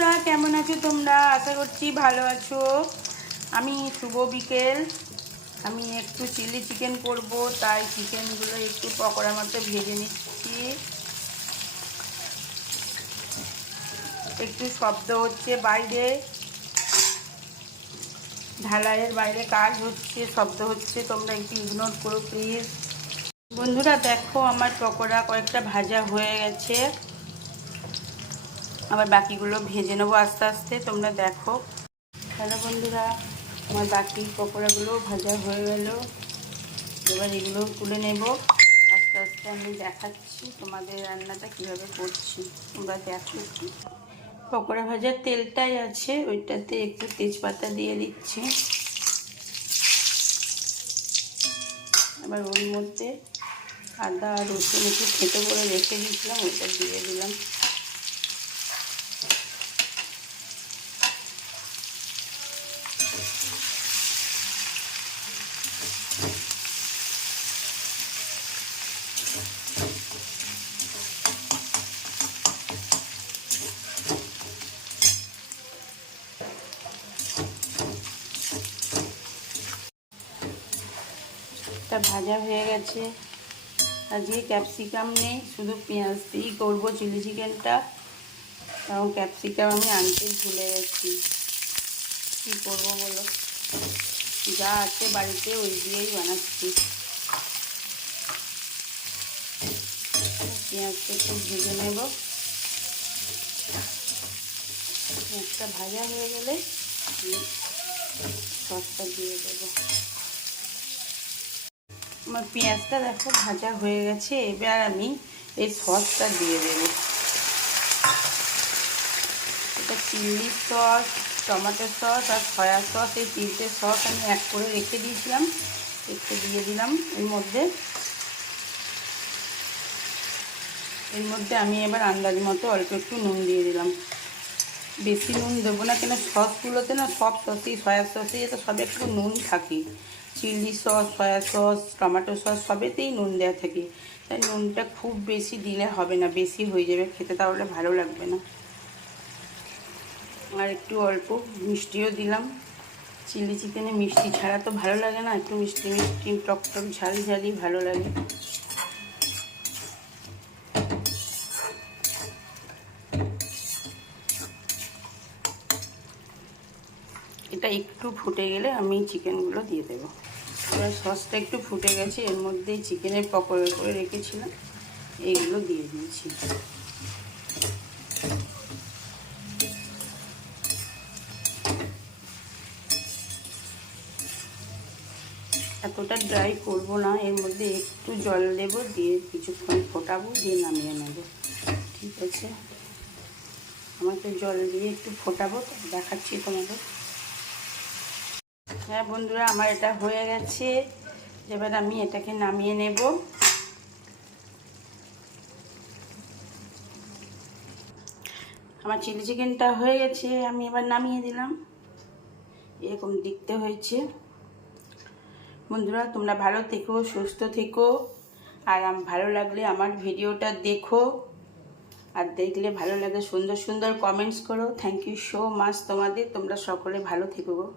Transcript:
বন্ধুরা, কেমন আছো তোমরা? আশা করছি ভালো আছো। আমি শুভ বিকেল। আমি একটু চিলি চিকেন করব, তাই চিকেনগুলো একটু পকোড়া মতো ভেজে নিচ্ছি। একটু শব্দ হচ্ছে বাইরে, ঢালাইয়ের বাইরে কাজ হচ্ছে, শব্দ হচ্ছে, তোমরা একটু ইগনোর করো প্লিজ। বন্ধুরা দেখো, আমার পকোড়া কয়েকটা ভাজা হয়ে গেছে, আবার বাকিগুলো ভেজে নেবো আস্তে আস্তে, তোমরা দেখো। হ্যালো বন্ধুরা, আমার বাকি পকোড়াগুলো ভাজা হয়ে গেল। এবার এগুলো তুলে নেব আস্তে আস্তে। আমি দেখাচ্ছি তোমাদের রান্নাটা কীভাবে করছি, তোমরা দেখো। পকোড়া ভাজার তেলটাই আছে, ওইটাতে একটু তেজপাতা দিয়ে দিচ্ছি। এবার ওর মধ্যে আদা রসুন একটু থেতো করে রেখে দিয়েছিলাম, ওইটা দিয়ে দিলাম। এটা ভাজা হয়ে গেছে। আজকে ক্যাপসিকাম নেই, শুধু পেঁয়াজ দিয়েই করবো চিলি চিকেনটা, কারণ ক্যাপসিকাম আমি আনতে ভুলে গেছি। কী করবো বলো, যা আছে বাড়িতে ওই দিয়েই বানাচ্ছি। পেঁয়াজটা একটু ভেজে নেব। পেঁয়াজটা ভাজা হয়ে গেলে সসটা দিয়ে দেবো। আমার পেঁয়াজটা দেখো ভাজা হয়ে গেছে, এবার আমি এই সসটা দিয়ে দেবো। এটা চিলি সস, টমেটো সস আর সয়া সস, এই তিনটে সস আমি এক করে রেখে দিয়েছিলাম, একটু দিয়ে দিলাম এর মধ্যে। আমি এবার আন্দাজ মতো অল্প একটু নুন দিয়ে দিলাম। বেশি নুন দেবো না, কেন সসগুলোতে না, সব সসই, সয়া সসে তো সবে একটু নুন থাকে। Chilli sauce, soya sauce, tomato sauce সবেতেই নুন দেওয়া থাকে, তাই নুনটা খুব বেশি দিলে হবে না, বেশি হয়ে যাবে খেতে, তাহলে ভালো লাগবে না। আর একটু অল্প মিষ্টিও দিলাম। চিলি চিকেনে মিষ্টি ছাড়া তো ভালো লাগে না, একটু মিষ্টি মিষ্টি টক টক ঝাল ঝালই ভালো লাগে। এটা একটু ফুটে গেলে আমি চিকেনগুলো দিয়ে দেবো। এবার সসটা একটু ফুটে গেছে, এর মধ্যেই চিকেনের পকোড়া করে রেখেছিলাম, এইগুলো দিয়ে দিয়েছি। এতটা ড্রাই করবো না, এর মধ্যে একটু জল দেব, দিয়ে কিছুক্ষণ ফোটাবো, দিয়ে নামিয়ে নেব। ঠিক আছে, আমাকে জল দিয়ে একটু ফোটাবো, দেখাচ্ছি তোমাদের। হ্যাঁ বন্ধুরা, আমার এটা হয়ে গেছে, এবার আমি এটাকে নামিয়ে নেব। আমার চিলি চিকেনটা হয়ে গেছে, আমি এবার নামিয়ে দিলাম। এরকম দেখতে হয়েছে। বন্ধুরা তোমরা ভালো থেকো, সুস্থ থেকো, আর ভালো লাগলে আমার ভিডিওটা দেখো, আর দেখলে ভালো লাগে সুন্দর সুন্দর কমেন্টস করো। থ্যাংক ইউ সো মাচ তোমাদের, তোমরা সকলে ভালো থেকো গো।